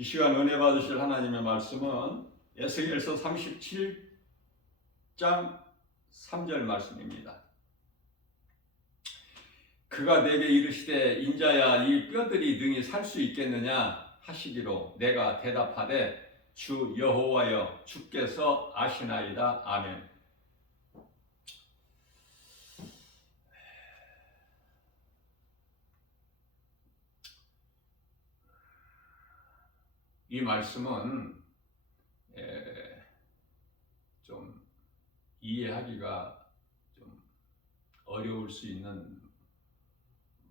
이 시간 은혜 받으실 하나님의 말씀은 에스겔서 37장 3절 말씀입니다. 그가 내게 이르시되 인자야 이 뼈들이 능히 살 수 있겠느냐 하시기로 내가 대답하되 주 여호와여 주께서 아시나이다. 아멘. 이 말씀은 좀 이해하기가 좀 어려울 수 있는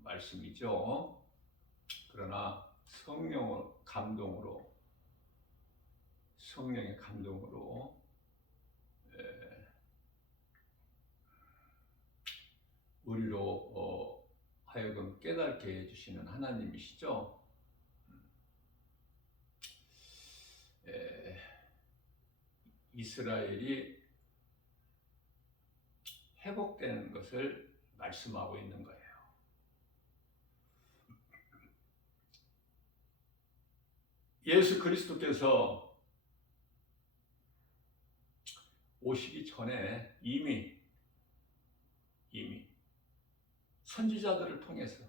말씀이죠. 그러나 성령의 감동으로 우리로 하여금 깨닫게 해주시는 하나님이시죠. 이스라엘이 회복되는 것을 말씀하고 있는 거예요. 예수 그리스도께서 오시기 전에 이미 선지자들을 통해서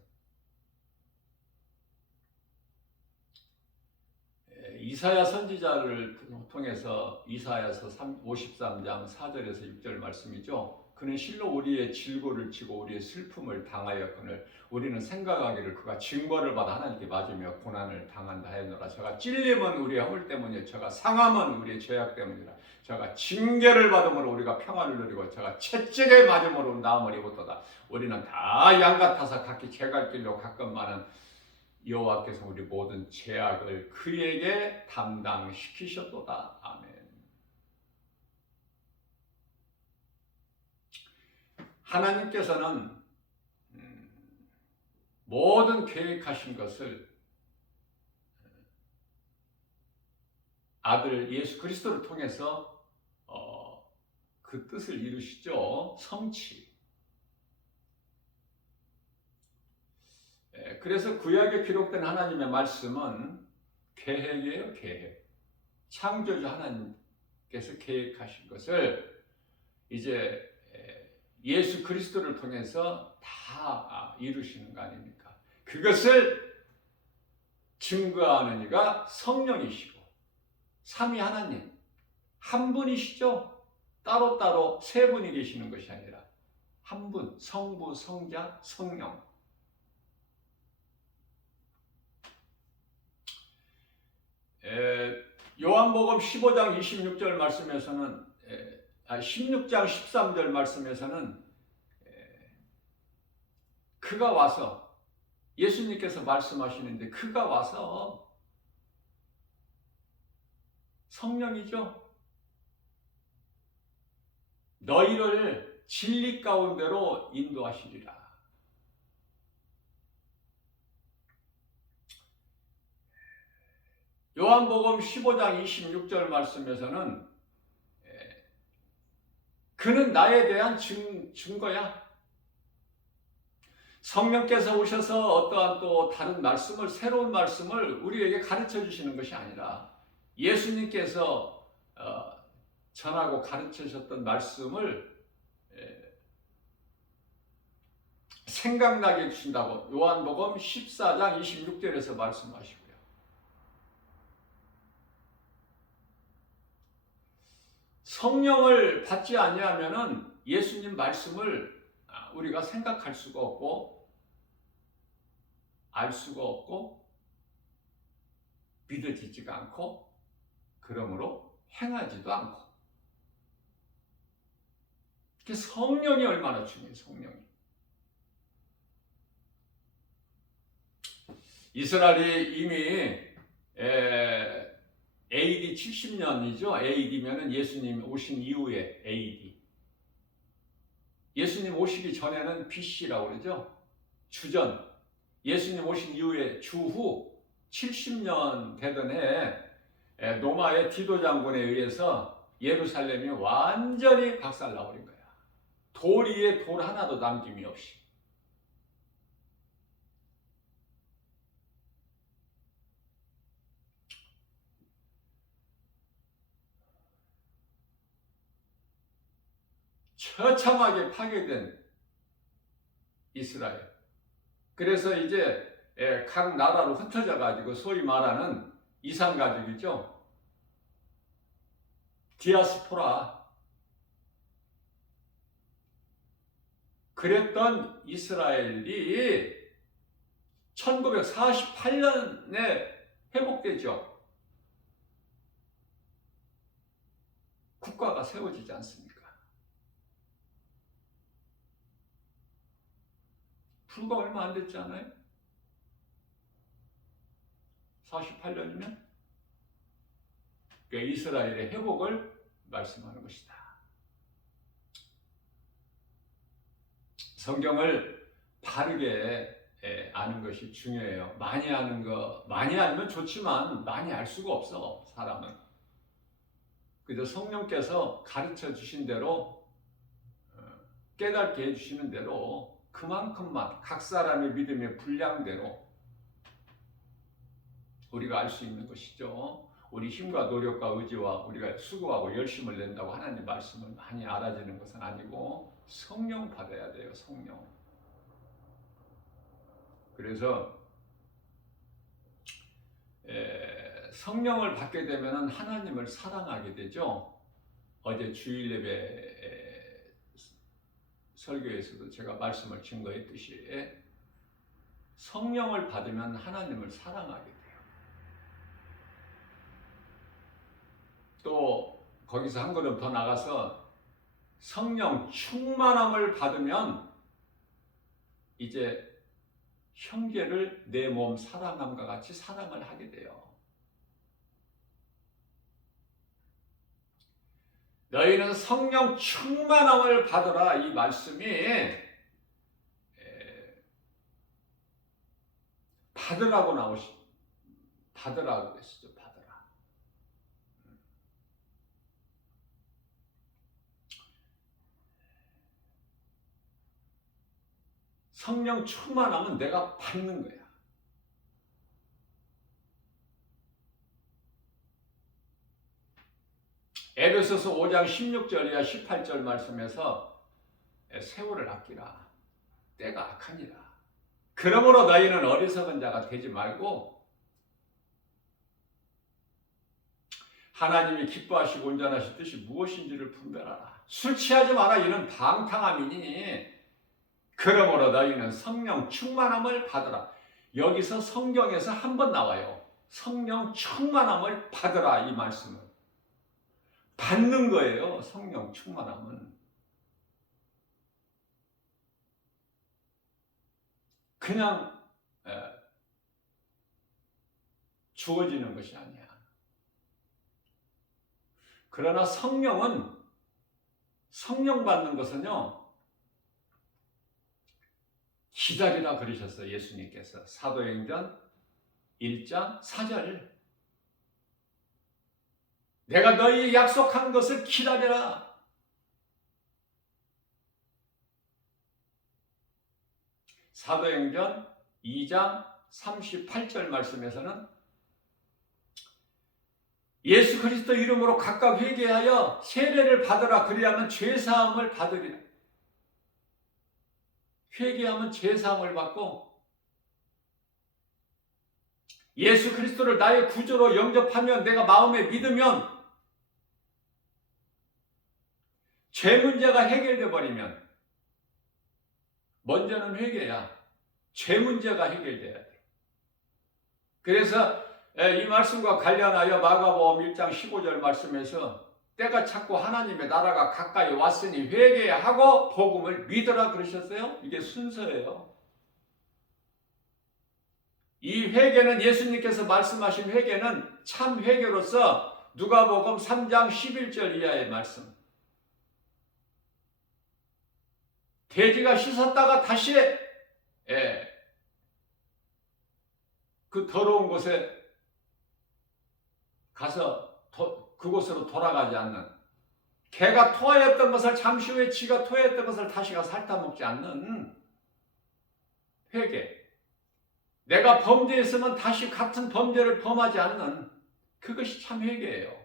이사야 선지자를 통해서 이사야서 53장 4절에서 6절 말씀이죠. 그는 실로 우리의 질고를 지고 우리의 슬픔을 당하였거늘 우리는 생각하기를 그가 징벌을 받아 하나님께 맞으며 고난을 당한다 하였노라. 저가 찔림은 우리의 허물 때문이요 저가 상함은 우리의 죄악 때문이라. 저가 징계를 받음으로 우리가 평안을 누리고 저가 채찍에 맞음으로 나음을 입었도다. 우리는 다 양 같아서 각기 제 갈 길로 가끔만은 여호와께서 우리 모든 죄악을 그에게 담당시키셨도다. 아멘. 하나님께서는 모든 계획하신 것을 아들 예수 그리스도를 통해서 그 뜻을 이루시죠. 성취. 그래서 구약에 기록된 하나님의 말씀은 계획이에요. 계획. 창조주 하나님께서 계획하신 것을 이제 예수 그리스도를 통해서 다 이루시는 거 아닙니까? 그것을 증거하는 이가 성령이시고 삼위 하나님 한 분이시죠. 따로따로 세 분이 계시는 것이 아니라 한 분, 성부, 성자, 성령. 요한복음 15장 26절 말씀에서는 16장 13절 말씀에서는 그가 와서 예수님께서 말씀하시는데 그가 와서 성령이죠. 너희를 진리 가운데로 인도하시리라. 요한복음 15장 26절 말씀에서는 그는 나에 대한 증거야. 성령께서 오셔서 어떠한 또 다른 말씀을 새로운 말씀을 우리에게 가르쳐 주시는 것이 아니라 예수님께서 전하고 가르치셨던 말씀을 생각나게 해주신다고 요한복음 14장 26절에서 말씀하시고요. 성령을 받지 아니하면은 예수님 말씀을 우리가 생각할 수가 없고 알 수가 없고 믿어지지가 않고 그러므로 행하지도 않고. 성령이 얼마나 중요해요. 성령이. 이스라엘이 이미 AD 70년이죠. AD면은 예수님 오신 이후에 AD. 예수님 오시기 전에는 BC라고 그러죠. 주전. 예수님 오신 이후에 주후 70년 되던 해에 로마의 디도 장군에 의해서 예루살렘이 완전히 박살나버린 거야. 돌 위에 돌 하나도 남김이 없이. 처참하게 파괴된 이스라엘. 그래서 이제 각 나라로 흩어져 가지고 소위 말하는 이산가족이죠. 디아스포라. 그랬던 이스라엘이 1948년에 회복되죠. 국가가 세워지지 않습니까? 불과 얼마 안 됐지 않아요? 48년이면 이스라엘의 회복을 말씀하는 것이다. 성경을 바르게 아는 것이 중요해요. 많이 아는 거, 많이 알면 좋지만 많이 알 수가 없어, 사람은. 그저 성령께서 가르쳐 주신 대로, 깨닫게 해주시는 대로 그만큼만 각 사람의 믿음의 분량대로 우리가 알 수 있는 것이죠. 우리 힘과 노력과 의지와 우리가 수고하고 열심을 낸다고 하나님 말씀을 많이 알아지는 것은 아니고 성령 받아야 돼요. 성령. 그래서 성령을 받게 되면 하나님을 사랑하게 되죠. 어제 주일 예배 설교에서도 제가 말씀을 증거했듯이 성령을 받으면 하나님을 사랑하게 돼요. 또 거기서 한 걸음 더 나가서 성령 충만함을 받으면 이제 형제를 내 몸 사랑함과 같이 사랑을 하게 돼요. 너희는 성령 충만함을 받으라. 이 말씀이 받으라고 받으라고 그랬죠. 받으라. 성령 충만함은 내가 받는 거야. 에베소서 5장 16절 이하 18절 말씀에서 세월을 아끼라. 때가 악하니라. 그러므로 너희는 어리석은 자가 되지 말고 하나님이 기뻐하시고 온전하실 뜻이 무엇인지를 분별하라. 술 취하지 마라. 이는 방탕함이니 그러므로 너희는 성령 충만함을 받으라. 여기서 성경에서 한 번 나와요. 성령 충만함을 받으라. 이 말씀은 받는 거예요. 성령 충만함은 그냥 주어지는 것이 아니야. 그러나 성령 받는 것은요, 기다리라 그러셨어요. 예수님께서 사도행전 1장 4절. 내가 너희에게 약속한 것을 기다려라. 사도행전 2장 38절 말씀에서는 예수 그리스도 이름으로 각각 회개하여 세례를 받으라. 그리하면 죄사함을 받으리라. 회개하면 죄사함을 받고 예수 그리스도를 나의 구주로 영접하면 내가 마음에 믿으면 죄 문제가 해결돼 버리면 먼저는 회개야. 죄 문제가 해결돼야 돼. 그래서 이 말씀과 관련하여 마가복음 1장 15절 말씀에서 때가 찼고 하나님의 나라가 가까이 왔으니 회개하고 복음을 믿으라 그러셨어요. 이게 순서예요. 이 회개는 예수님께서 말씀하신 회개는 참 회개로서 누가복음 3장 11절 이하의 말씀. 돼지가 씻었다가 다시 그 더러운 곳에 가서 그곳으로 돌아가지 않는, 개가 토하였던 것을 잠시 후에 쥐가 토하였던 것을 다시 가서 핥아먹지 않는 회개. 내가 범죄했으면 다시 같은 범죄를 범하지 않는, 그것이 참 회개예요.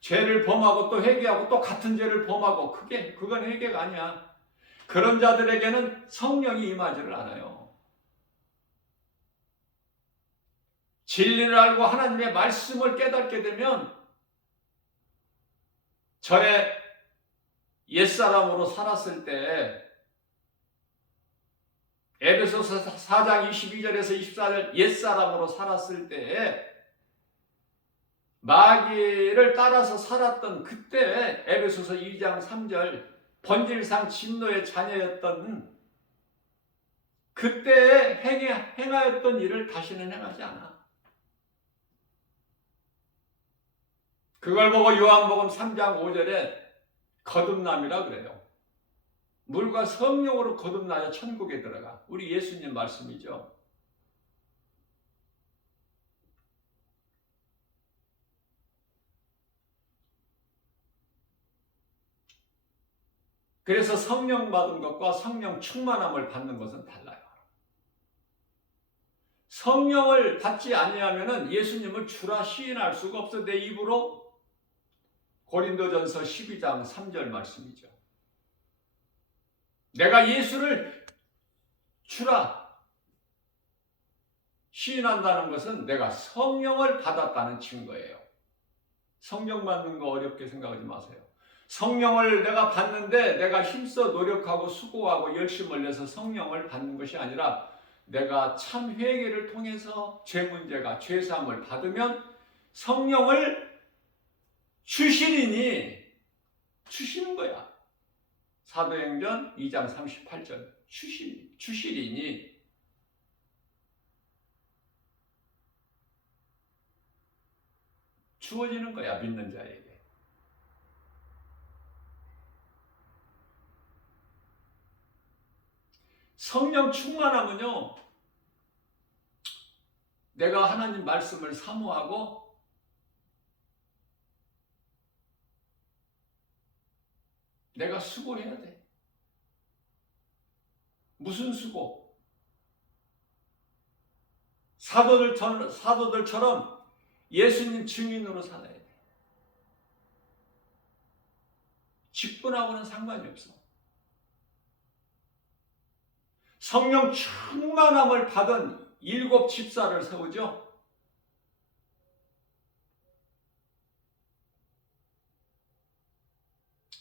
죄를 범하고 또 회개하고 또 같은 죄를 범하고 그건 회개가 아니야. 그런 자들에게는 성령이 임하지를 않아요. 진리를 알고 하나님의 말씀을 깨닫게 되면 전에 옛사람으로 살았을 때 에베소서 4장 22절에서 24절 옛사람으로 살았을 때 마귀를 따라서 살았던 그때 에베소서 2장 3절 본질상 진노의 자녀였던 그때 행하였던 일을 다시는 행하지 않아. 그걸 보고 요한복음 3장 5절에 거듭남이라 그래요. 물과 성령으로 거듭나야 천국에 들어가. 우리 예수님 말씀이죠. 그래서 성령 받은 것과 성령 충만함을 받는 것은 달라요. 성령을 받지 아니하면은 예수님을 주라 시인할 수가 없어. 내 입으로 고린도전서 12장 3절 말씀이죠. 내가 예수를 주라 시인한다는 것은 내가 성령을 받았다는 증거예요. 성령 받는 거 어렵게 생각하지 마세요. 성령을 내가 받는데 내가 힘써 노력하고 수고하고 열심을 내서 성령을 받는 것이 아니라 내가 참 회개를 통해서 죄 문제가 죄사함을 받으면 성령을 주시리니 주시는 거야. 사도행전 2장 38절 주시리니 주어지는 거야. 믿는 자에게. 성령 충만함은요, 내가 하나님 말씀을 사모하고 내가 수고해야 돼. 무슨 수고? 사도들처럼 예수님 증인으로 살아야 돼. 직분하고는 상관이 없어. 성령 충만함을 받은 7 집사를 세우죠.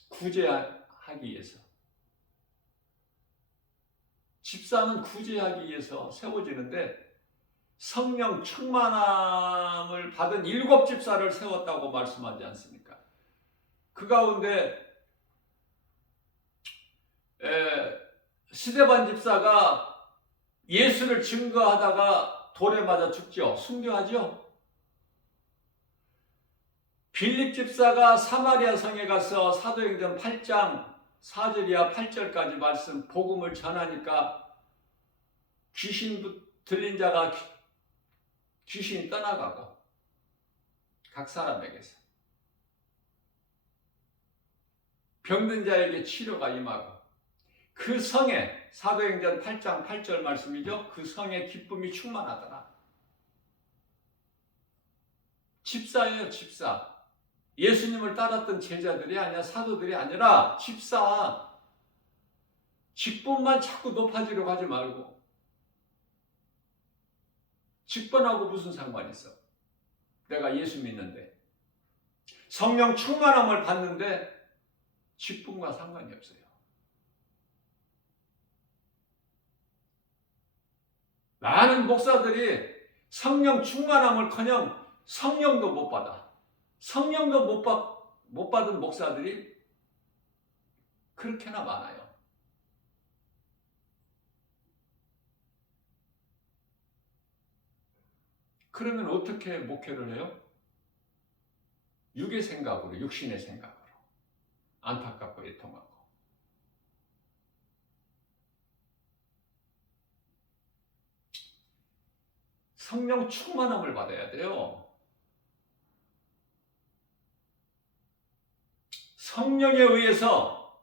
구제하기 위해서. 집사는 구제하기 위해서 세워지는데 성령 충만함을 받은 7 집사를 세웠다고 말씀하지 않습니까? 그 가운데 스데반 집사가 예수를 증거하다가 돌에 맞아 죽죠. 순교하죠. 빌립 집사가 사마리아 성에 가서 사도행전 8장 4절이야 8절까지 말씀 복음을 전하니까 귀신 들린 자가 귀신이 떠나가고 각 사람에게서 병든 자에게 치료가 임하고 그 성에 사도행전 8장 8절 말씀이죠. 그 성에 기쁨이 충만하더라. 집사예요. 집사. 예수님을 따랐던 제자들이 아니라 사도들이 아니라 집사. 직분만 자꾸 높아지려고 하지 말고 직분하고 무슨 상관이 있어. 내가 예수 믿는데 성령 충만함을 받는데 직분과 상관이 없어요. 많은 목사들이 성령 충만함을커녕 성령도 못 받아. 성령도 못 받은 목사들이 그렇게나 많아요. 그러면 어떻게 목회를 해요? 육의 생각으로, 육신의 생각으로. 안타깝고 애통하고. 성령 충만함을 받아야 돼요. 성령에 의해서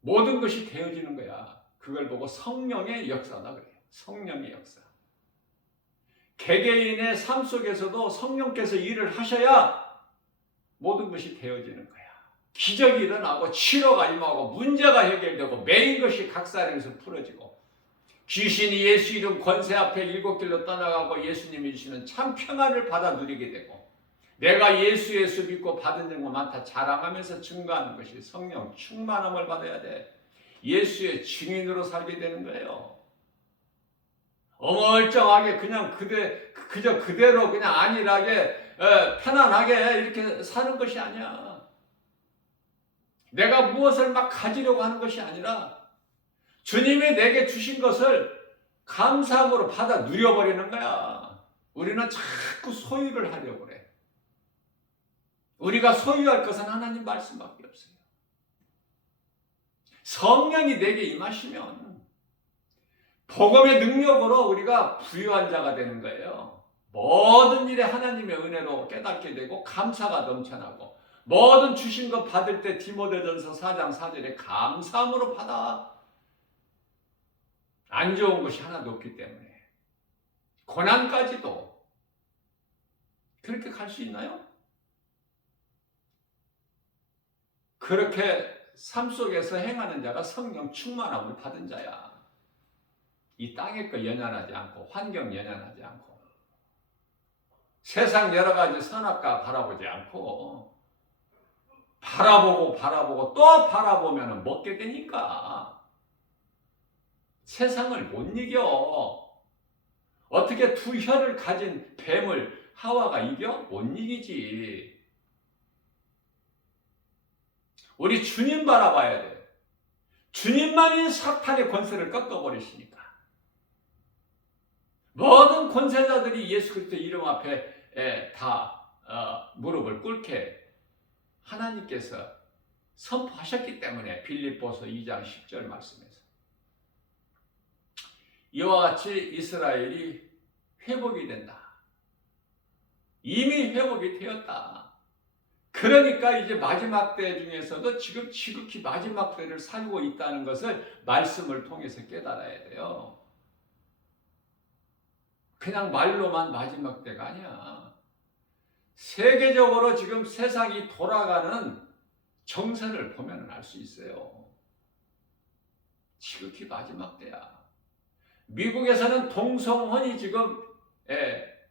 모든 것이 되어지는 거야. 그걸 보고 성령의 역사다 그래요. 성령의 역사. 개개인의 삶 속에서도 성령께서 일을 하셔야 모든 것이 되어지는 거야. 기적이 일어나고 치료가 임하고 문제가 해결되고 매인 것이 각사령에서 풀어지고 귀신이 예수 이름 권세 앞에 일곱 길로 떠나가고 예수님이 주시는 참 평안을 받아 누리게 되고 내가 예수 믿고 받은 증거 많다 자랑하면서 증거하는 것이 성령 충만함을 받아야 돼. 예수의 증인으로 살게 되는 거예요. 어멀쩡하게 그냥 그저 그대로 그냥 안일하게 편안하게 이렇게 사는 것이 아니야. 내가 무엇을 막 가지려고 하는 것이 아니라 주님이 내게 주신 것을 감사함으로 받아 누려버리는 거야. 우리는 자꾸 소유를 하려고 그래. 우리가 소유할 것은 하나님 말씀밖에 없어요. 성령이 내게 임하시면 복음의 능력으로 우리가 부유한 자가 되는 거예요. 모든 일에 하나님의 은혜로 깨닫게 되고 감사가 넘쳐나고 모든 주신 것 받을 때 디모데전서 4장 4절에 감사함으로 받아. 안 좋은 것이 하나도 없기 때문에 고난까지도 그렇게 갈 수 있나요? 그렇게 삶 속에서 행하는 자가 성령 충만함을 받은 자야. 이 땅의 거 연연하지 않고 환경 연연하지 않고 세상 여러 가지 선악과 바라보지 않고 바라보고 또 바라보면 먹게 되니까 세상을 못 이겨. 어떻게 두 혀를 가진 뱀을 하와가 이겨? 못 이기지. 우리 주님 바라봐야 돼. 주님만이 사탄의 권세를 꺾어버리시니까. 모든 권세자들이 예수 그리스도 이름 앞에 다 무릎을 꿇게 하나님께서 선포하셨기 때문에 빌립보서 2장 10절 말씀에서 이와 같이 이스라엘이 회복이 된다. 이미 회복이 되었다. 그러니까 이제 마지막 때 중에서도 지금 지극히 마지막 때를 살고 있다는 것을 말씀을 통해서 깨달아야 돼요. 그냥 말로만 마지막 때가 아니야. 세계적으로 지금 세상이 돌아가는 정세를 보면 알 수 있어요. 지극히 마지막 때야. 미국에서는 동성혼이 지금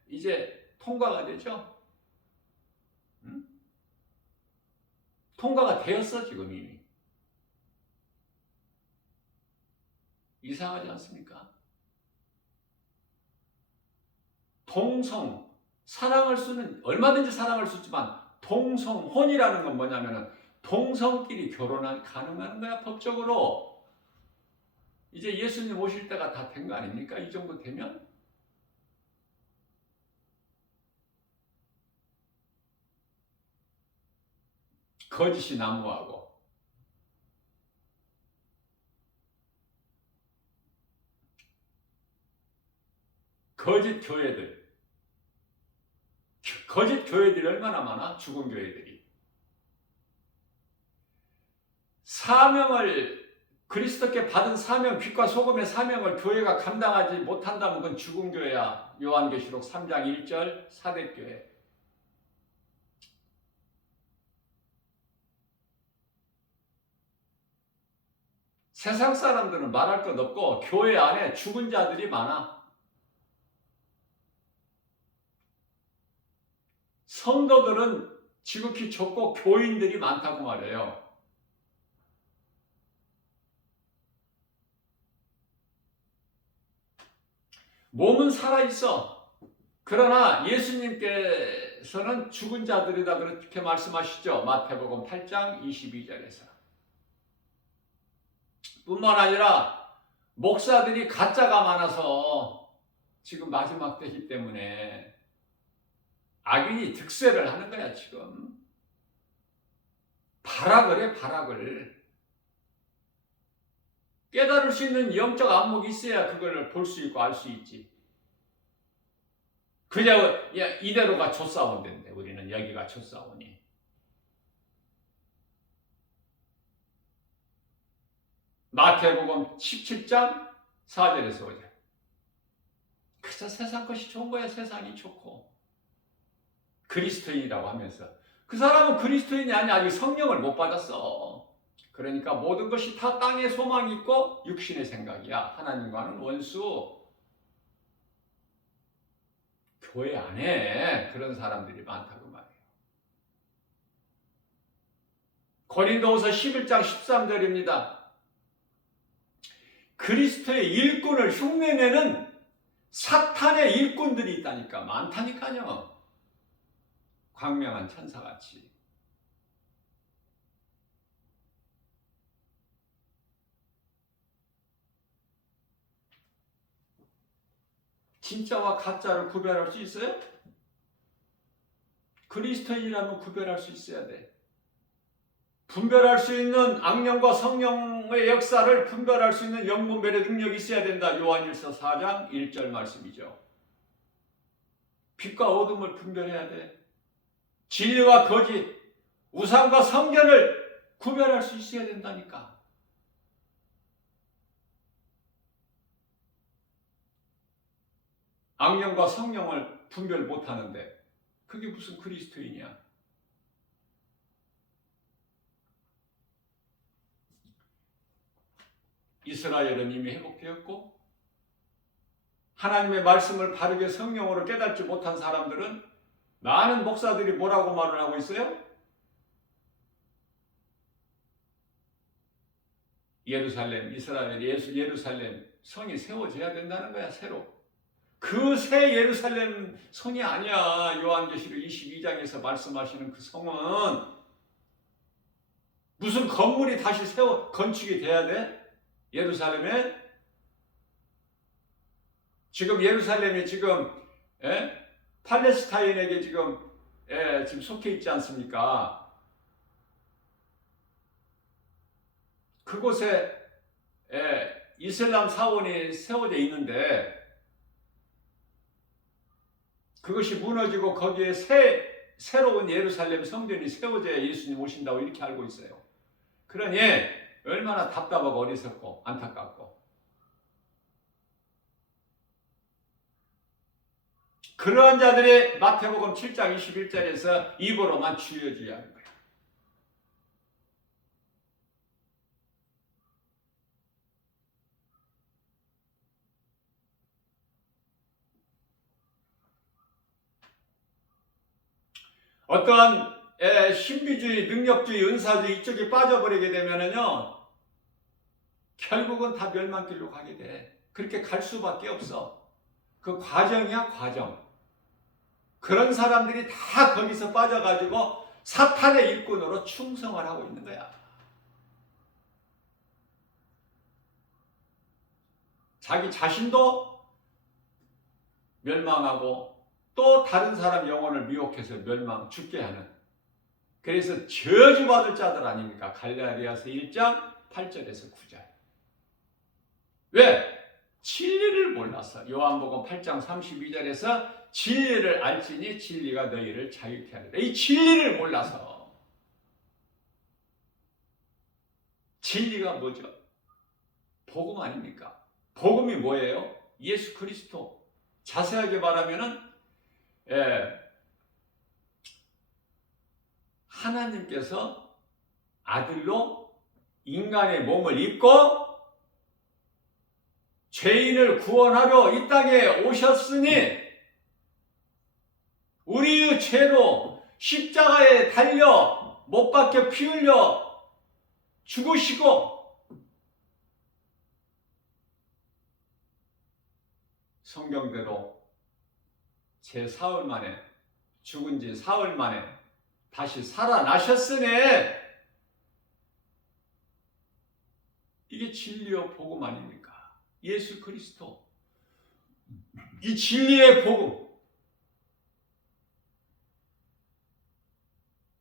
이제 통과가 되죠. 응? 통과가 되었어 지금 이미. 이상하지 않습니까? 사랑할 수는 얼마든지 사랑할 수 있지만 동성혼이라는 건 뭐냐면은 동성끼리 결혼이 가능한 거야 법적으로. 이제 예수님 오실 때가 다 된 거 아닙니까? 이 정도 되면? 거짓이 난무하고 거짓 교회들이 얼마나 많아? 죽은 교회들이. 사명을 그리스도께 받은 사명, 빛과 소금의 사명을 교회가 감당하지 못한다면 그건 죽은 교회야. 요한계시록 3장 1절 사대교회. 세상 사람들은 말할 것 없고 교회 안에 죽은 자들이 많아. 성도들은 지극히 적고 교인들이 많다고 말해요. 몸은 살아있어. 그러나 예수님께서는 죽은 자들이다 그렇게 말씀하시죠. 마태복음 8장 22절에서. 뿐만 아니라 목사들이 가짜가 많아서 지금 마지막 때이기 때문에 악인이 득세를 하는 거야 지금. 발악을 해 발악을. 깨달을 수 있는 영적 안목이 있어야 그걸 볼 수 있고 알 수 있지. 그냥 이대로가 좆사원인데 우리는 여기가 좆사원이. 마태복음 17장 4절에서 5절. 그저 세상 것이 좋은 거야. 세상이 좋고 그리스도인이라고 하면서 그 사람은 그리스도인이 아니야. 아직 성령을 못 받았어. 그러니까 모든 것이 다 땅에 소망이 있고 육신의 생각이야. 하나님과는 원수. 교회 안에 그런 사람들이 많다고 말이에요. 고린도후서 11장 13절입니다. 그리스도의 일꾼을 흉내내는 사탄의 일꾼들이 있다니까. 많다니까요. 광명한 천사같이. 진짜와 가짜를 구별할 수 있어요? 그리스도인이라면 구별할 수 있어야 돼. 분별할 수 있는 악령과 성령의 역사를 분별할 수 있는 영분별의 능력이 있어야 된다. 요한일서 4장 1절 말씀이죠. 빛과 어둠을 분별해야 돼. 진리와 거짓, 우상과 성전을 구별할 수 있어야 된다니까. 악령과 성령을 분별 못하는데 그게 무슨 그리스도인이야. 이스라엘은 이미 회복되었고 하나님의 말씀을 바르게 성령으로 깨닫지 못한 사람들은 많은 목사들이 뭐라고 말을 하고 있어요? 예루살렘, 이스라엘, 예루살렘 성이 세워져야 된다는 거야, 새로. 그 새 예루살렘 성이 아니야. 요한계시록 22장에서 말씀하시는 그 성은 무슨 건물이 다시 건축이 돼야 돼? 예루살렘에? 지금 예루살렘이 지금 팔레스타인에게 지금 속해 있지 않습니까? 그곳에 이슬람 사원이 세워져 있는데 그것이 무너지고 거기에 새로운 예루살렘 성전이 세워져야 예수님 오신다고 이렇게 알고 있어요. 그러니 얼마나 답답하고 어리석고 안타깝고. 그러한 자들이 마태복음 7장 21절에서 입으로만 주여주야 하는 거예요. 어떠한 신비주의, 능력주의, 은사주의 이쪽에 빠져버리게 되면은요, 결국은 다 멸망길로 가게 돼. 그렇게 갈 수밖에 없어. 그 과정이야, 과정. 그런 사람들이 다 거기서 빠져가지고 사탄의 일꾼으로 충성을 하고 있는 거야. 자기 자신도 멸망하고 또 다른 사람 영혼을 미혹해서 죽게 하는. 그래서 저주받을 자들 아닙니까? 갈라디아서 1장 8절에서 9절. 왜? 진리를 몰라서. 요한복음 8장 32절에서 진리를 알지니 진리가 너희를 자유케 하리라. 이 진리를 몰라서. 진리가 뭐죠? 복음 아닙니까? 복음이 뭐예요? 예수 그리스도. 자세하게 말하면은 하나님께서 아들로 인간의 몸을 입고 죄인을 구원하러 이 땅에 오셨으니 우리의 죄로 십자가에 달려 못 박혀 피 흘려 죽으시고 성경대로 제4흘 만에 죽은 지 사흘 만에 다시 살아나셨으니 이게 진리의 복음 아닙니까? 예수 그리스도. 이 진리의 복음.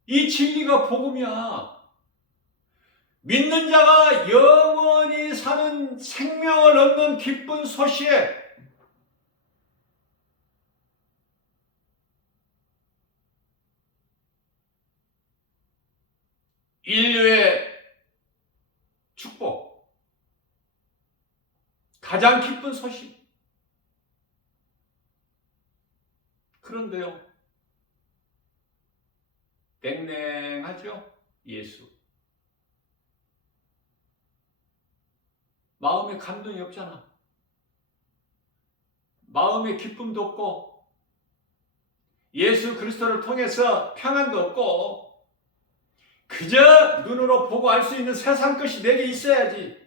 이 진리가 복음이야. 믿는 자가 영원히 사는 생명을 얻는 기쁜 소식. 인류의 축복. 가장 기쁜 소식. 그런데요, 냉랭하죠? 예수. 마음에 감동이 없잖아. 마음에 기쁨도 없고 예수 그리스도를 통해서 평안도 없고 그저 눈으로 보고 알 수 있는 세상 것이 내게 있어야지.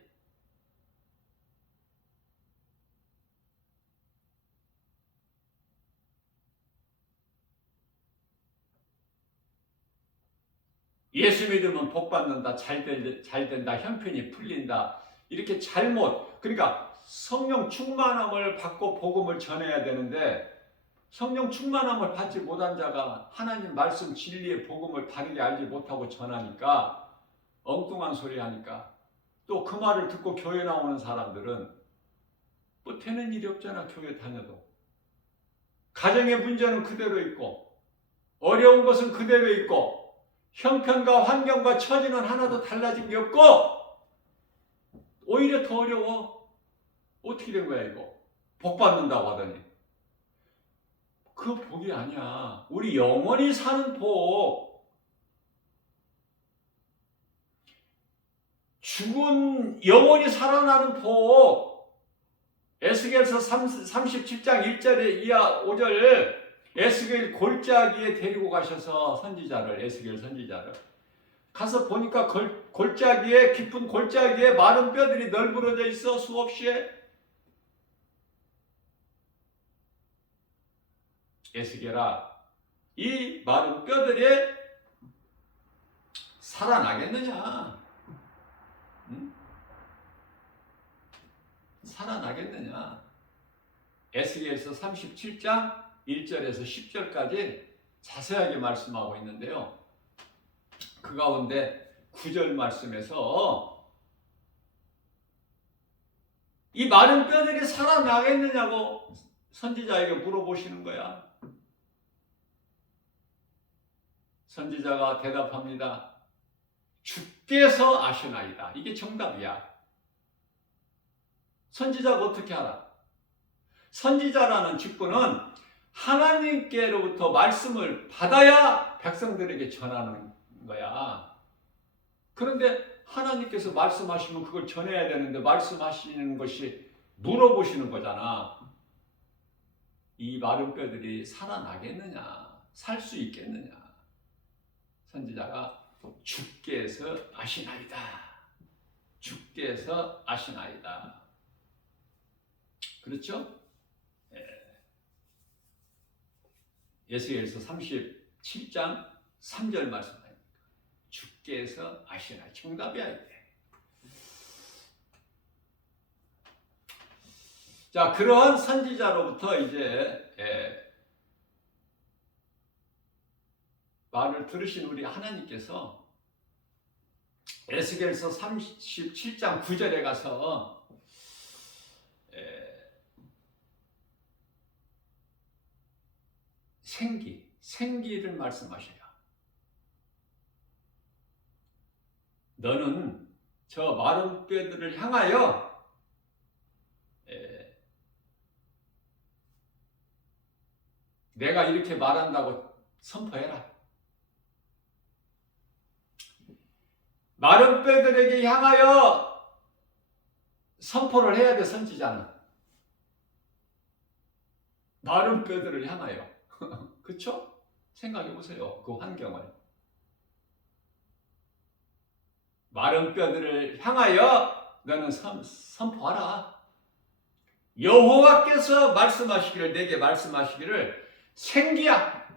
예수 믿으면 복 받는다, 잘 된다, 형편이 풀린다. 이렇게 잘못, 그러니까 성령 충만함을 받고 복음을 전해야 되는데 성령 충만함을 받지 못한 자가 하나님 말씀 진리의 복음을 바르게 알지 못하고 전하니까 엉뚱한 소리 하니까 또 그 말을 듣고 교회 나오는 사람들은 뭐 되는 일이 없잖아. 교회 다녀도 가정의 문제는 그대로 있고 어려운 것은 그대로 있고 형편과 환경과 처지는 하나도 달라진 게 없고 오히려 더 어려워. 어떻게 된 거야 이거? 복 받는다고 하더니 그 복이 아니야. 우리 영원히 사는 복. 죽은 영원히 살아나는 복. 에스겔서 37장 1절에 이하 5절 에스겔 골짜기에 데리고 가셔서 선지자를, 에스겔 선지자를 가서 보니까 골짜기에, 깊은 골짜기에 마른 뼈들이 널브러져 있어. 수없이. 에스겔아, 이 마른 뼈들이 살아나겠느냐? 응? 살아나겠느냐? 에스겔서 37장 1절에서 10절까지 자세하게 말씀하고 있는데요. 그 가운데 9절 말씀에서 이 마른 뼈들이 살아나겠느냐고 선지자에게 물어보시는 거야. 선지자가 대답합니다. 주께서 아시나이다. 이게 정답이야. 선지자가 어떻게 알아? 선지자라는 직분은 하나님께로부터 말씀을 받아야 백성들에게 전하는 거야. 그런데 하나님께서 말씀하시면 그걸 전해야 되는데 말씀하시는 것이 물어보시는 거잖아. 이 마른 뼈들이 살아나겠느냐? 살 수 있겠느냐? 선지자가 주께서 아시나이다. 주께서 아시나이다. 그렇죠? 에스겔서 37장 3절 말씀입니다. 주께서 아시나이다. 정답이야 이게. 자, 그러한 선지자로부터 이제 말을 들으신 우리 하나님께서 에스겔서 37장 9절에 가서 생기를 말씀하셔요. 너는 저 마른 뼈들을 향하여 내가 이렇게 말한다고 선포해라. 마른 뼈들에게 향하여 선포를 해야 돼. 선지자는 마른 뼈들을 향하여. 그렇죠? 생각해 보세요. 그 환경을. 마른 뼈들을 향하여 너는 선포하라. 여호와께서 말씀하시기를, 내게 말씀하시기를, 생기야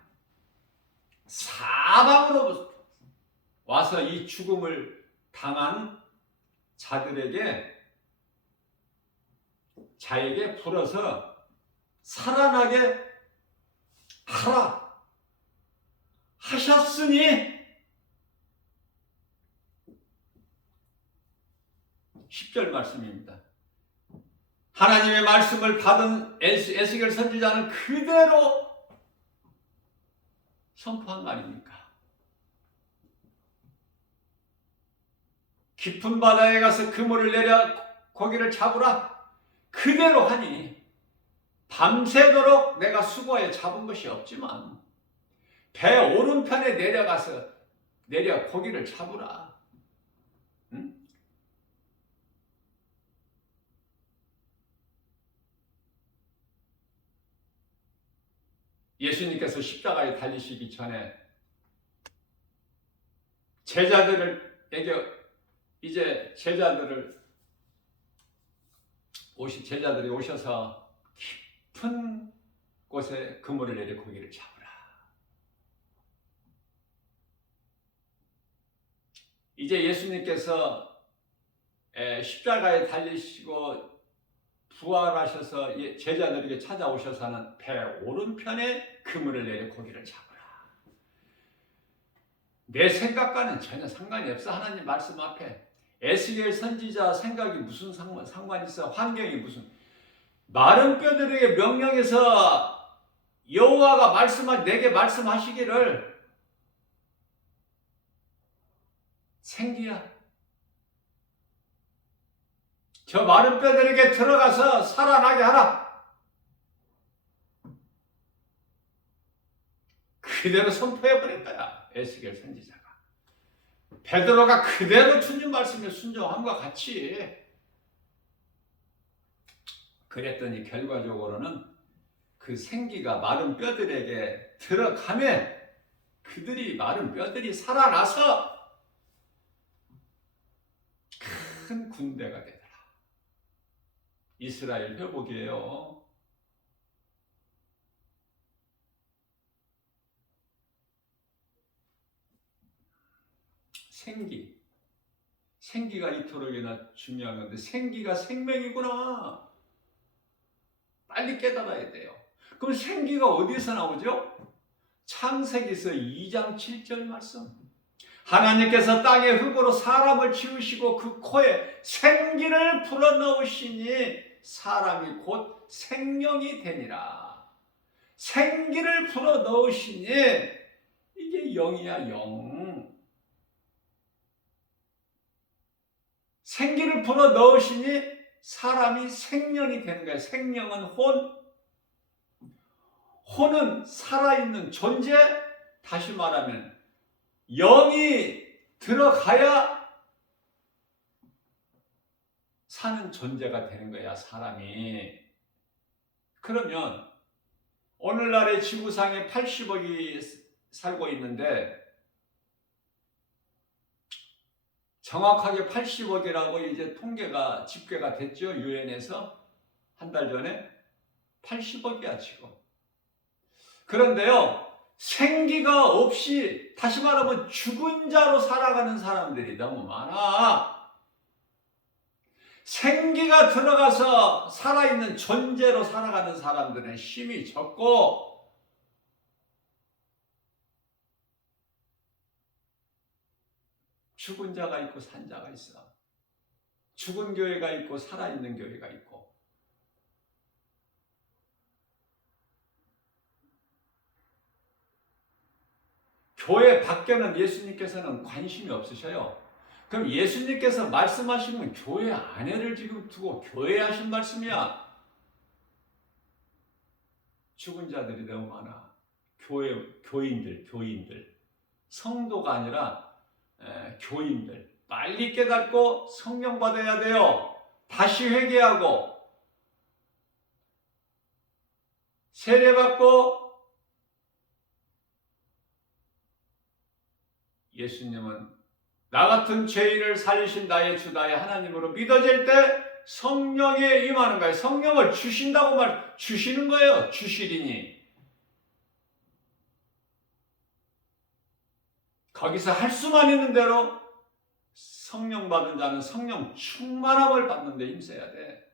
사방으로 와서 이 죽음을 당한 자에게 불어서 살아나게 하라 하셨으니 10절 말씀입니다. 하나님의 말씀을 받은 에스겔 선지자는 그대로 선포한 거 아닙니까? 깊은 바다에 가서 그물을 내려 고기를 잡으라. 그대로 하니 밤새도록 내가 수고해 잡은 것이 없지만 배 오른편에 내려 고기를 잡으라. 응? 예수님께서 십자가에 달리시기 전에 제자들이 오셔서 깊은 곳에 그물을 내려 고기를 잡으라. 이제 예수님께서 십자가에 달리시고 부활하셔서 제자들에게 찾아오셔서는 배 오른편에 그물을 내려 고기를 잡으라. 내 생각과는 전혀 상관이 없어. 하나님 말씀 앞에 에스겔 선지자 생각이 무슨 상관이 있어? 환경이 무슨? 마른 뼈들에게 명령해서 여호와가 내게 말씀하시기를 생기야, 저 마른 뼈들에게 들어가서 살아나게 하라. 그대로 선포해버린 거야, 에스겔 선지자가. 베드로가 그대로 주님 말씀에 순종함과 같이 그랬더니 결과적으로는 그 생기가 마른 뼈들에게 들어가면 마른 뼈들이 살아나서 큰 군대가 되더라. 이스라엘 회복이에요. 생기가 이토록이나 중요한 건데 생기가 생명이구나. 빨리 깨달아야 돼요. 그럼 생기가 어디서 나오죠? 창세기서 2장 7절 말씀. 하나님께서 땅의 흙으로 사람을 지으시고 그 코에 생기를 불어넣으시니 사람이 곧 생명이 되니라. 생기를 불어넣으시니 이게 영이야, 영. 생기를 불어넣으시니 사람이 생명이 되는 거예요. 생명은 혼은 살아있는 존재. 다시 말하면 영이 들어가야 사는 존재가 되는 거야, 사람이. 그러면 오늘날의 지구상에 80억이 살고 있는데 정확하게 80억이라고 이제 집계가 됐죠. 유엔에서 한 달 전에 80억이야 지금. 그런데요, 생기가 없이, 다시 말하면 죽은 자로 살아가는 사람들이 너무 많아. 생기가 들어가서 살아있는 존재로 살아가는 사람들은 힘이 적고, 죽은 자가 있고 산 자가 있어. 죽은 교회가 있고 살아있는 교회가 있고. 교회 밖에는 예수님께서는 관심이 없으셔요. 그럼 예수님께서 말씀하시면 교회 안에를 지금 두고 교회 하신 말씀이야. 죽은 자들이 너무 많아. 교인들. 성도가 아니라 교인들. 빨리 깨닫고 성령 받아야 돼요. 다시 회개하고 세례받고. 예수님은 나 같은 죄인을 살리신 나의 주 나의 하나님으로 믿어질 때 성령에 임하는 거예요. 성령을 주신다고 주시는 거예요. 주시리니. 거기서 할 수만 있는 대로 성령 받은 자는 성령 충만함을 받는 데 힘써야 돼.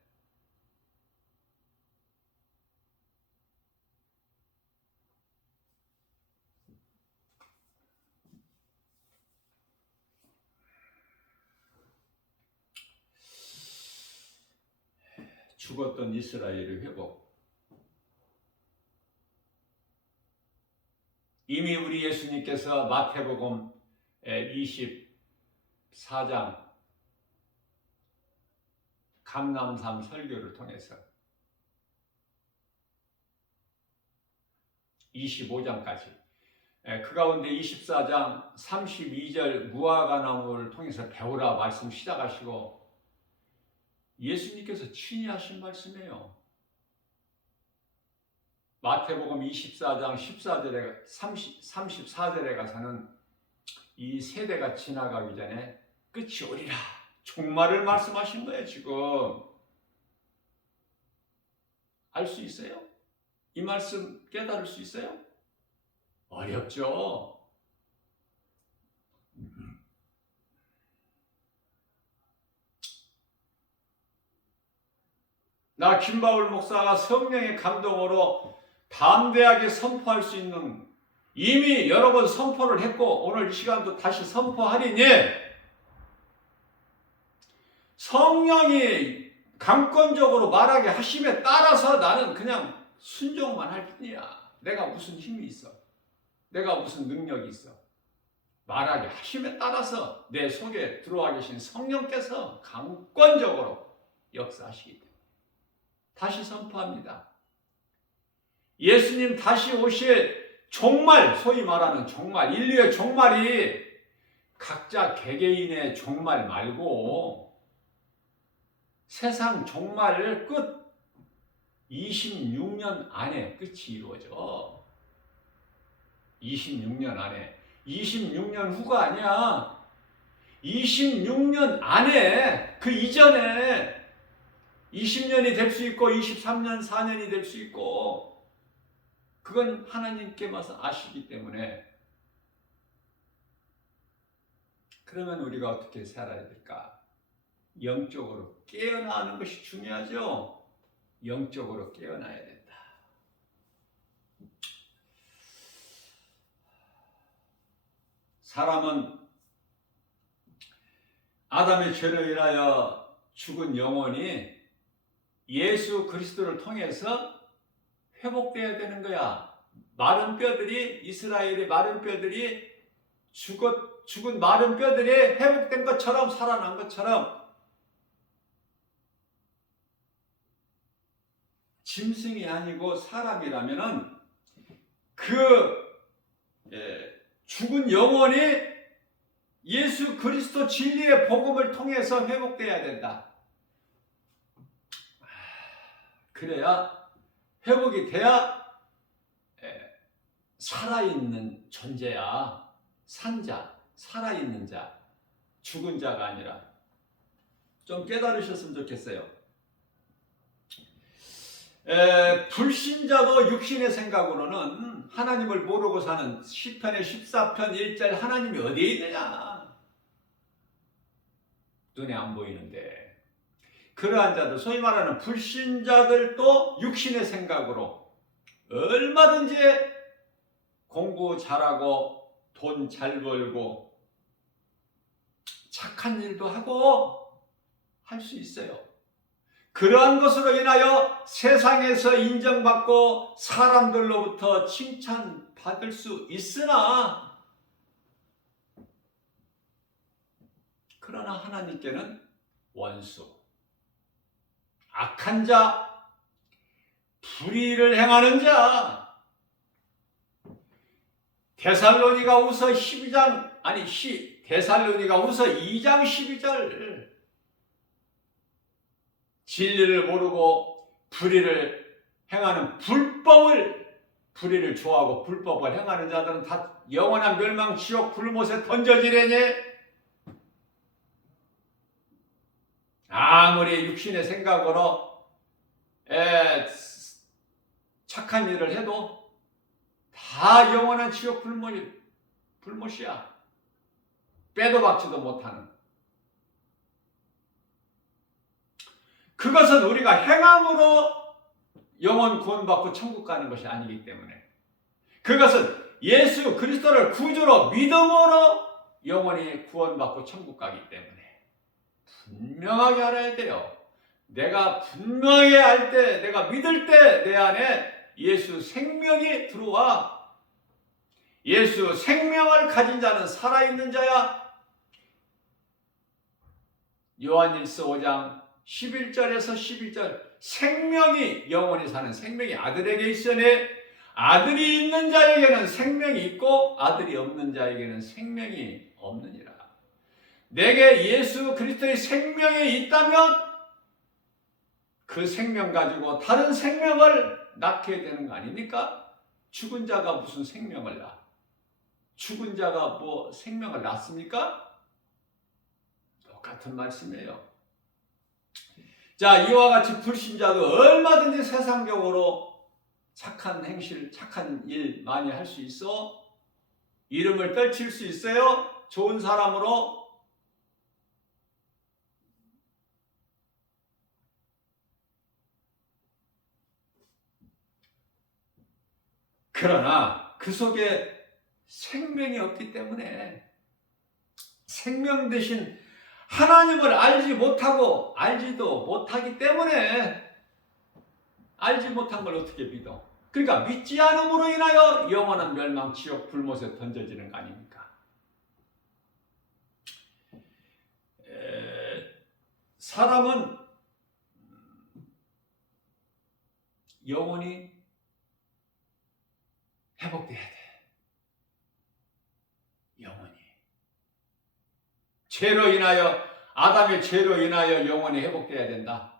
죽었던 이스라엘의 회복. 이미 우리 예수님께서 마태복음 24장 감람산 설교를 통해서 25장까지 그 가운데 24장 32절 무화과나무를 통해서 배우라 말씀 시작하시고 예수님께서 친히 하신 말씀이에요. 마태복음 24장 14절에 34절에 가서는 이 세대가 지나가기 전에 끝이 오리라 종말을 말씀하신 거예요. 지금 알 수 있어요? 이 말씀 깨달을 수 있어요? 어렵죠. 나 김바울 목사가 성령의 감동으로 담대하게 선포할 수 있는, 이미 여러 번 선포를 했고 오늘 이 시간도 다시 선포하리니 성령이 강권적으로 말하게 하심에 따라서 나는 그냥 순종만 할 뿐이야. 내가 무슨 힘이 있어? 내가 무슨 능력이 있어? 말하게 하심에 따라서 내 속에 들어와 계신 성령께서 강권적으로 역사하시기 때문에 다시 선포합니다. 예수님 다시 오실 종말, 소위 말하는 종말, 인류의 종말이 각자 개개인의 종말 말고 세상 종말 끝 26년 안에 끝이 이루어져. 26년 안에. 26년 후가 아니야. 26년 안에, 그 이전에 20년이 될 수 있고 23년, 4년이 될 수 있고 그건 하나님께서 아시기 때문에. 그러면 우리가 어떻게 살아야 될까? 영적으로 깨어나는 것이 중요하죠. 영적으로 깨어나야 된다. 사람은 아담의 죄로 인하여 죽은 영혼이 예수 그리스도를 통해서 회복되어야 되는 거야. 마른 뼈들이, 이스라엘의 마른 뼈들이 죽은 마른 뼈들이 회복된 것처럼, 살아난 것처럼 짐승이 아니고 사람이라면은 죽은 영혼이 예수 그리스도 진리의 복음을 통해서 회복돼야 된다. 그래야, 회복이 돼야 살아있는 존재야. 산자, 살아있는 자, 죽은 자가 아니라. 좀 깨달으셨으면 좋겠어요. 불신자도 육신의 생각으로는 하나님을 모르고 사는 시편의 14편 1절 하나님이 어디에 있느냐? 눈에 안 보이는데. 그러한 자들, 소위 말하는 불신자들도 육신의 생각으로 얼마든지 공부 잘하고 돈 잘 벌고 착한 일도 하고 할 수 있어요. 그러한 것으로 인하여 세상에서 인정받고 사람들로부터 칭찬받을 수 있으나, 그러나 하나님께는 원수, 악한 자, 불의를 행하는 자, 데살로니가후서 2장 12절, 진리를 모르고 불의를 행하는 불의를 좋아하고 불법을 행하는 자들은 다 영원한 멸망 지옥 불못에 던져지려니. 아무리 육신의 생각으로 착한 일을 해도 다 영원한 지옥 불못이야. 빼도 박지도 못하는. 그것은 우리가 행함으로 영원 구원받고 천국 가는 것이 아니기 때문에, 그것은 예수 그리스도를 구주로 믿음으로 영원히 구원받고 천국 가기 때문에 분명하게 알아야 돼요. 내가 분명하게 알 때, 내가 믿을 때 내 안에 예수 생명이 들어와. 예수 생명을 가진 자는 살아있는 자야. 요한일서 5장 11절에서 12절, 생명이 영원히 사는 생명이 아들에게 있으니 아들이 있는 자에게는 생명이 있고 아들이 없는 자에게는 생명이 없느니라. 내게 예수 그리스도의 생명이 있다면 그 생명 가지고 다른 생명을 낳게 되는 거 아닙니까? 죽은 자가 무슨 생명을 낳아? 죽은 자가 뭐 생명을 낳습니까? 똑같은 말씀이에요. 자, 이와 같이 불신자도 얼마든지 세상적으로 착한 행실, 착한 일 많이 할 수 있어. 이름을 떨칠 수 있어요. 좋은 사람으로. 그러나 그 속에 생명이 없기 때문에 생명 대신 하나님을 알지 못하고 알지도 못하기 때문에 알지 못한 걸 어떻게 믿어? 그러니까 믿지 않음으로 인하여 영원한 멸망 지옥 불못에 던져지는 거 아닙니까? 사람은 영원히 회복돼야 돼. 영원히. 죄로 인하여, 아담의 죄로 인하여 영원히 회복돼야 된다.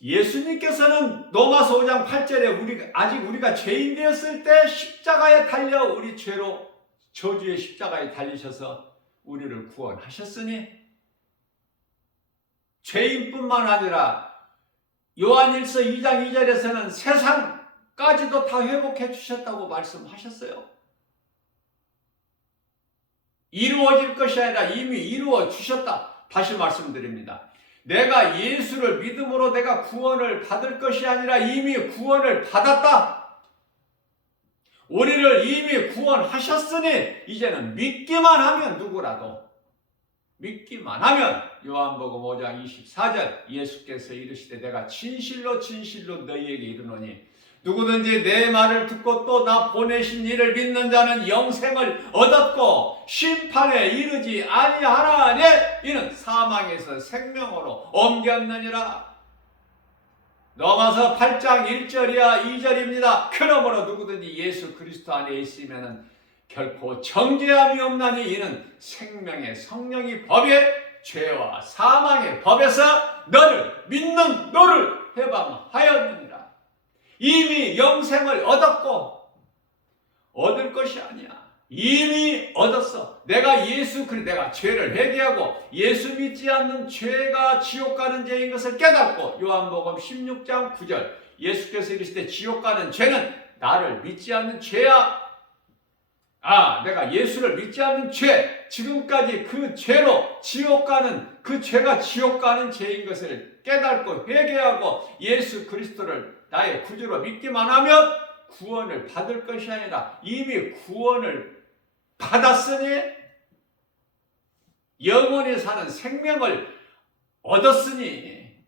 예수님께서는 로마서 5장 8절에 아직 우리가 죄인 되었을 때 십자가에 달려 우리 죄로 저주의 십자가에 달리셔서 우리를 구원하셨으니 죄인뿐만 아니라 요한일서 2장 2절에서는 세상까지도 다 회복해 주셨다고 말씀하셨어요. 이루어질 것이 아니라 이미 이루어 주셨다. 다시 말씀드립니다. 내가 예수를 믿음으로 내가 구원을 받을 것이 아니라 이미 구원을 받았다. 우리를 이미 구원하셨으니 이제는 믿기만 하면 누구라도 믿기만 하면 요한복음 5장 24절 예수께서 이르시되 내가 진실로 진실로 너희에게 이르노니 누구든지 내 말을 듣고 또 나 보내신 이를 믿는 자는 영생을 얻었고 심판에 이르지 아니하나니 이는 사망에서 생명으로 옮겼느니라. 로마서 8장 1절이야 2절입니다. 그러므로 누구든지 예수 그리스도 안에 있으면 결코 정죄함이 없나니 이는 생명의 성령이 법의 죄와 사망의 법에서 너를 믿는 너를 해방하였느니라. 이미 영생을 얻었고 얻을 것이 아니야. 이미 얻었어. 내가 내가 죄를 회개하고 예수 믿지 않는 죄가 지옥 가는 죄인 것을 깨닫고 요한복음 16장 9절 예수께서 이르시되 지옥 가는 죄는 나를 믿지 않는 죄야. 내가 예수를 믿지 않는 죄, 지금까지 그 죄로 지옥 가는 그 죄가 지옥 가는 죄인 것을 깨닫고 회개하고 예수 그리스도를 나의 구주로 믿기만 하면 구원을 받을 것이 아니라 이미 구원을 받았으니 영원히 사는 생명을 얻었으니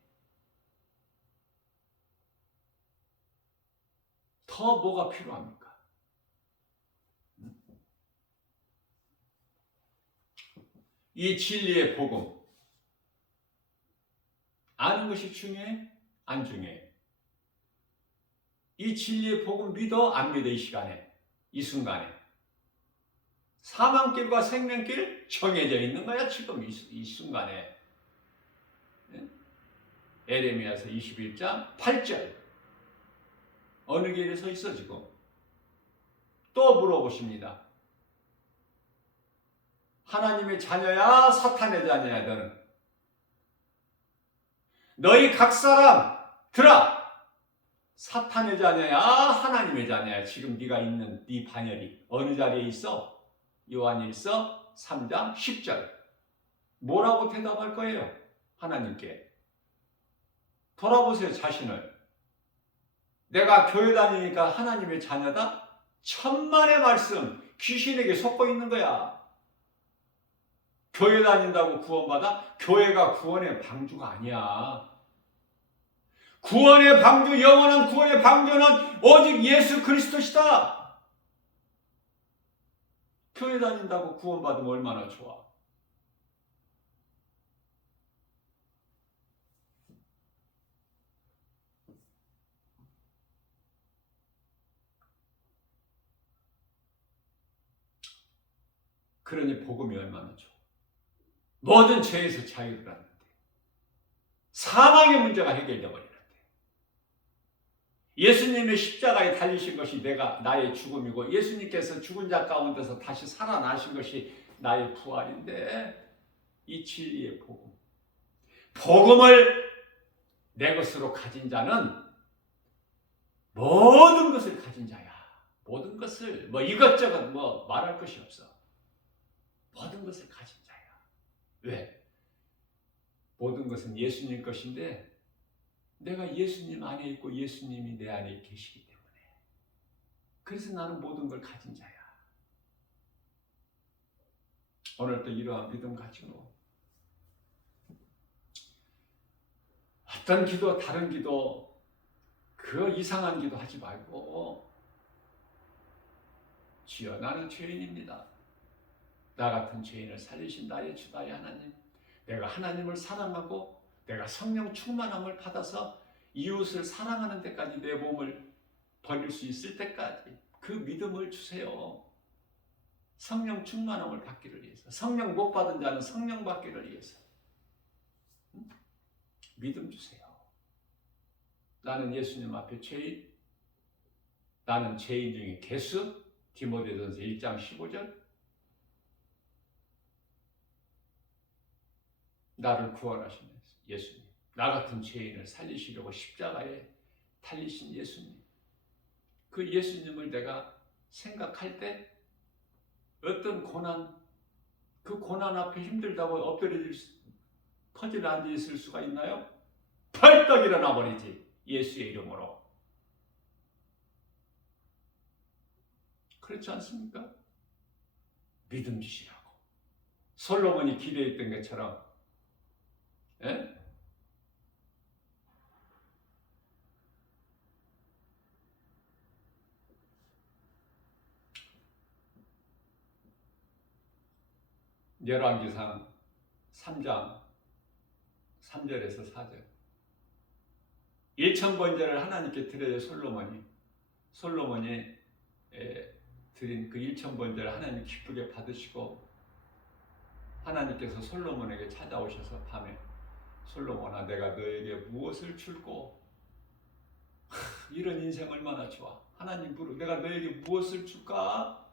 더 뭐가 필요합니까? 이 진리의 복음 아는 것이 중요해? 안 중요해? 이 진리의 복음 믿어? 안 믿어? 이 시간에, 이 순간에 사망길과 생명길 정해져 있는 거야 지금 이 순간에. 에레미야서 21장 8절 어느 길에 서 있어 지금? 또 물어보십니다. 하나님의 자녀야 사탄의 자녀야 너는? 너희 각 사람 들어! 사탄의 자녀야 하나님의 자녀야? 지금 네가 있는 네 반열이 어느 자리에 있어? 요한일서 3장 10절 뭐라고 대답할 거예요? 하나님께 돌아보세요 자신을. 내가 교회 다니니까 하나님의 자녀다? 천만의 말씀 귀신에게 속고 있는 거야. 교회 다닌다고 구원받아? 교회가 구원의 방주가 아니야. 구원의 방주, 영원한 구원의 방주는 오직 예수 그리스도시다. 교회 다닌다고 구원받으면 얼마나 좋아. 그러니 복음이 얼마나 좋아. 모든 죄에서 자유를 하는데 사망의 문제가 해결되어 버리는데 예수님의 십자가에 달리신 것이 나의 죽음이고 예수님께서 죽은 자 가운데서 다시 살아나신 것이 나의 부활인데 이 진리의 복음을 내 것으로 가진 자는 모든 것을 가진 자야. 모든 것을 이것저것 말할 것이 없어. 모든 것을 가진 자야. 왜? 모든 것은 예수님 것인데 내가 예수님 안에 있고 예수님이 내 안에 계시기 때문에 그래서 나는 모든 걸 가진 자야. 오늘도 이러한 믿음 가지고 어떤 기도 다른 기도 그 이상한 기도 하지 말고 주여 나는 죄인입니다. 나 같은 죄인을 살리신 나의 주 나의 하나님, 내가 하나님을 사랑하고 내가 성령 충만함을 받아서 이웃을 사랑하는 데까지 내 몸을 버릴 수 있을 때까지 그 믿음을 주세요. 성령 충만함을 받기를 위해서. 성령 못 받은 자는 성령 받기를 위해서. 믿음 주세요. 나는 예수님 앞에 죄인, 나는 죄인 중에 개수, 디모데전서 1장 15절. 나를 구원하신 예수님, 나 같은 죄인을 살리시려고 십자가에 달리신 예수님, 그 예수님을 내가 생각할 때 어떤 고난, 그 고난 앞에 힘들다고 퍼질 앉아 있을 수가 있나요? 벌떡 일어나 버리지. 예수의 이름으로. 그렇지 않습니까? 믿음 주시라고. 솔로몬이 기대했던 것처럼, 예? 열왕기상 3장 3절에서 4절. 1,000번제를 하나님께 드려요. 솔로몬이 드린 그 1,000번제를 하나님 기쁘게 받으시고 하나님께서 솔로몬에게 찾아오셔서 밤에 솔로몬아 내가 너에게 무엇을 줄꼬? 이런 인생 얼마나 좋아. 하나님 내가 너에게 무엇을 줄까?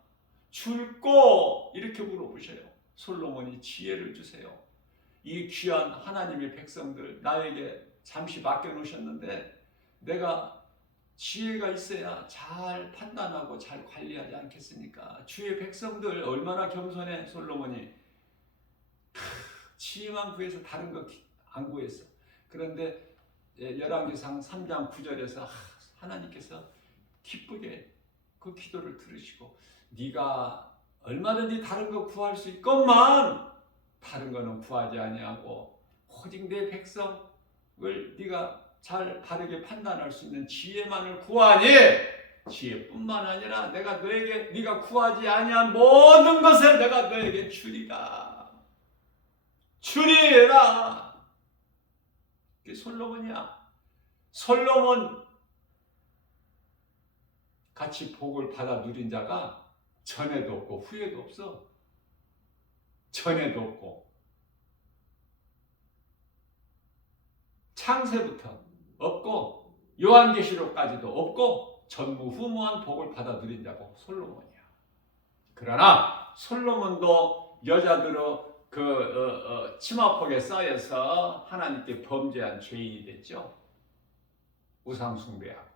줄꼬! 이렇게 물어보셔요. 솔로몬이 지혜를 주세요. 이 귀한 하나님의 백성들 나에게 잠시 맡겨놓으셨는데 내가 지혜가 있어야 잘 판단하고 잘 관리하지 않겠습니까? 주의 백성들 얼마나 겸손해. 솔로몬이 지혜만 구해서 다른 거 안 구했어. 그런데 열왕기상 3장 9절에서 하나님께서 기쁘게 그 기도를 들으시고 네가 얼마든지 다른 거 구할 수 있건만 다른 거는 구하지 아니하고 오직 내 백성을 네가 잘 바르게 판단할 수 있는 지혜만을 구하니 지혜뿐만 아니라 내가 너에게 네가 구하지 아니한 모든 것을 내가 너에게 주리라. 그게 솔로몬이야. 솔로몬 같이 복을 받아 누린 자가 전에도 없고 후에도 없어. 전에도 없고 창세부터 없고 요한계시록까지도 없고 전무후무한 복을 받아 누린 자고 솔로몬이야. 그러나 솔로몬도 여자들의 치마폭에 쌓여서 하나님께 범죄한 죄인이 됐죠. 우상 숭배하고.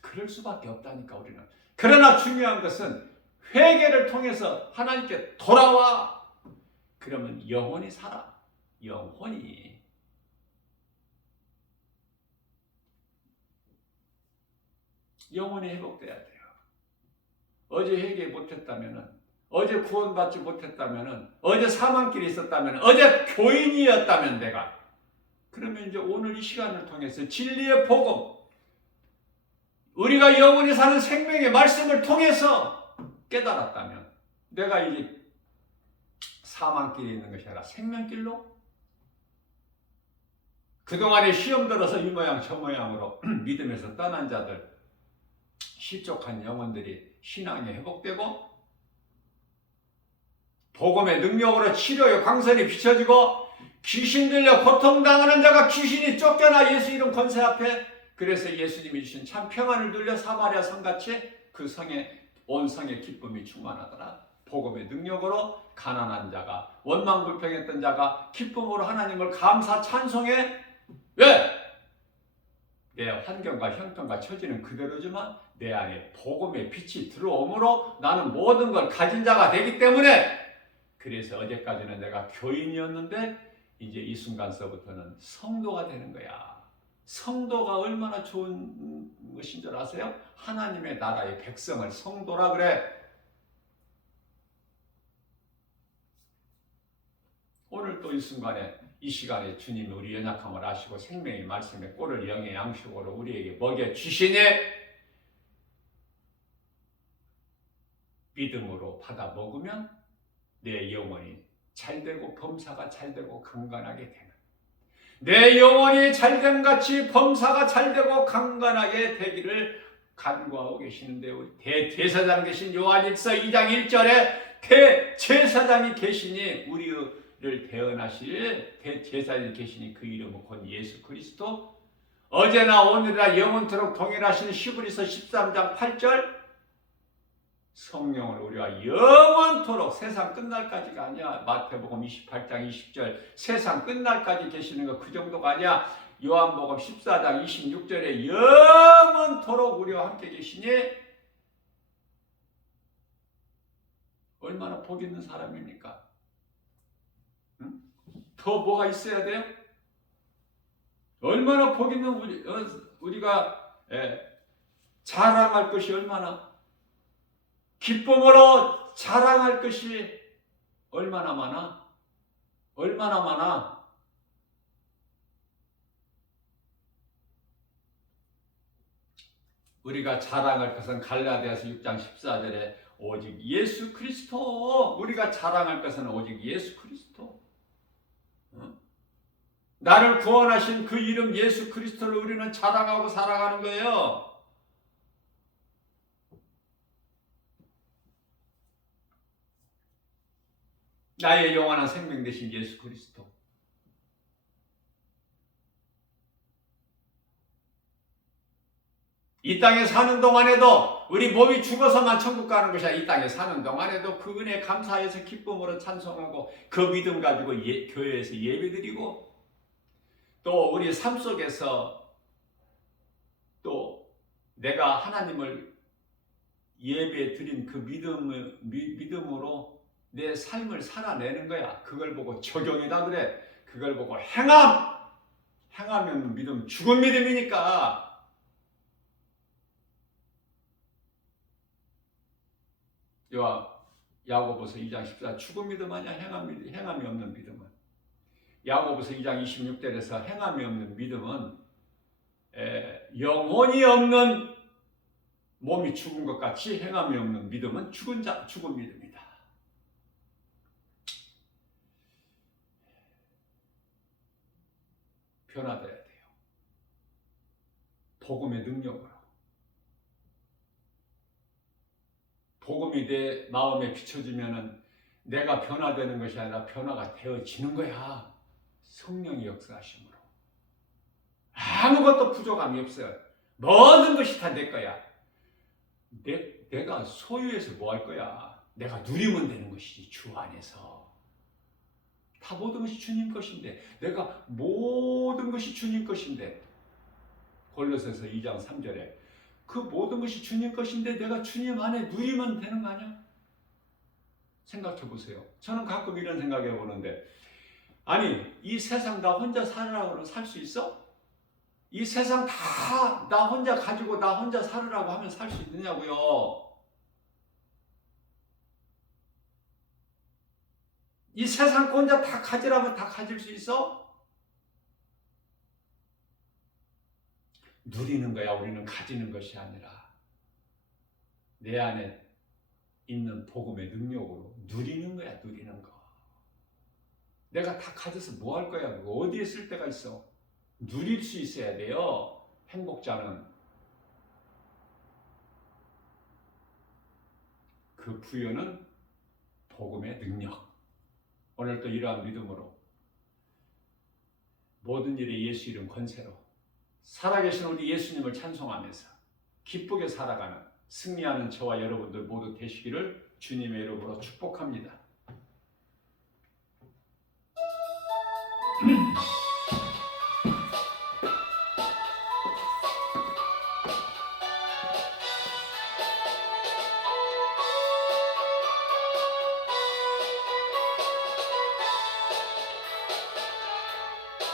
그럴 수밖에 없다니까 우리는. 그러나 중요한 것은 회개를 통해서 하나님께 돌아와. 그러면 영혼이 살아. 영혼이. 영혼이 회복돼야 돼요. 어제 회개 못했다면은, 어제 구원받지 못했다면은, 어제 사망길에 있었다면, 어제 교인이었다면 내가, 그러면 이제 오늘 이 시간을 통해서 진리의 복음, 우리가 영원히 사는 생명의 말씀을 통해서 깨달았다면 내가 이제 사망길에 있는 것이 아니라 생명길로, 그동안에 시험 들어서 이 모양 저 모양으로 믿음에서 떠난 자들, 실족한 영혼들이 신앙이 회복되고 복음의 능력으로 치료의 광선이 비춰지고 귀신 들려 고통당하는 자가 귀신이 쫓겨나 예수 이름 권세 앞에. 그래서 예수님이 주신 참 평안을 누려 사마리아 성같이 그 성에 온 성의 기쁨이 충만하더라. 복음의 능력으로 가난한 자가 원망불평했던 자가 기쁨으로 하나님을 감사 찬송해. 왜? 내 환경과 형편과 처지는 그대로지만 내 안에 복음의 빛이 들어오므로 나는 모든 걸 가진 자가 되기 때문에. 그래서 어제까지는 내가 교인이었는데 이제 이 순간서부터는 성도가 되는 거야. 성도가 얼마나 좋은 것인 줄 아세요? 하나님의 나라의 백성을 성도라 그래. 오늘 또 이 순간에 이 시간에 주님이 우리 연약함을 아시고 생명의 말씀에 꼴을 영의 양식으로 우리에게 먹여주시니 믿음으로 받아 먹으면 내 영혼이 잘되고 범사가 잘되고 강건하게 되는, 내 영혼이 잘됨같이 범사가 잘되고 강건하게 되기를 간구하고 계시는데, 우리 대제사장 되신 요한일서 2장 1절에 대제사장이 계시니 우리를 대언하실 대제사장이 계시니 그 이름은 곧 예수 그리스도, 어제나 오늘이나 영원토록 동일하신 히브리서 13장 8절, 성령을 우리와 영원토록, 세상 끝날까지가 아니야. 마태복음 28장 20절 세상 끝날까지 계시는 거 그 정도가 아니야. 요한복음 14장 26절에 영원토록 우리와 함께 계시니 얼마나 복 있는 사람입니까? 응? 더 뭐가 있어야 돼요? 얼마나 복 있는 우리가 자랑할 것이 얼마나, 기쁨으로 자랑할 것이 얼마나 많아? 얼마나 많아? 우리가 자랑할 것은 갈라디아서 6장 14절에 오직 예수 그리스도. 우리가 자랑할 것은 오직 예수 그리스도. 나를 구원하신 그 이름 예수 그리스도를 우리는 자랑하고 살아가는 거예요. 나의 영원한 생명 되신 예수 그리스도. 이 땅에 사는 동안에도, 우리 몸이 죽어서만 천국 가는 것이 아니라 이 땅에 사는 동안에도 그 은혜 감사해서 기쁨으로 찬송하고 그 믿음 가지고 교회에서 예배드리고, 또 우리 삶 속에서 또 내가 하나님을 예배 드린 그 믿음으로 내 삶을 살아내는 거야. 그걸 보고 적용이다 그래. 그걸 보고 행하면 믿음, 죽은 믿음이니까. 야고보서 2장 14, 죽은 믿음 아니야. 행함이 없는 믿음은. 야고보서 2장 26절에서 행함이 없는 믿음은 영혼이 없는 몸이 죽은 것 같이 행함이 없는 믿음은 죽은 믿음이다. 변화돼야 돼요. 복음의 능력으로. 복음이 내 마음에 비춰지면은 내가 변화되는 것이 아니라 변화가 되어지는 거야. 성령이 역사하심으로. 아무것도 부족함이 없어요. 모든 것이 다 내 거야. 내가 소유해서 뭐 할 거야? 내가 누리면 되는 것이지. 주 안에서. 다 모든 것이 주님 것인데, 내가 모든 것이 주님 것인데, 골로새서 2장 3절에 그 모든 것이 주님 것인데 내가 주님 안에 누리면 되는 거 아니야? 생각해 보세요. 저는 가끔 이런 생각해 보는데, 아니 이 세상 나 혼자 살으라고 살 수 있어? 이 세상 다 나 혼자 가지고 나 혼자 살으라고 하면 살 수 있느냐고요? 이 세상 혼자 다 가지라면 다 가질 수 있어? 누리는 거야. 우리는 가지는 것이 아니라 내 안에 있는 복음의 능력으로 누리는 거야. 누리는 거. 내가 다 가져서 뭐 할 거야? 어디에 쓸 데가 있어? 누릴 수 있어야 돼요. 행복자는 그 부여는 복음의 능력. 오늘도 이러한 믿음으로 모든 일에 예수 이름 권세로 살아계신 우리 예수님을 찬송하면서 기쁘게 살아가는 승리하는 저와 여러분들 모두 되시기를 주님의 이름으로 축복합니다.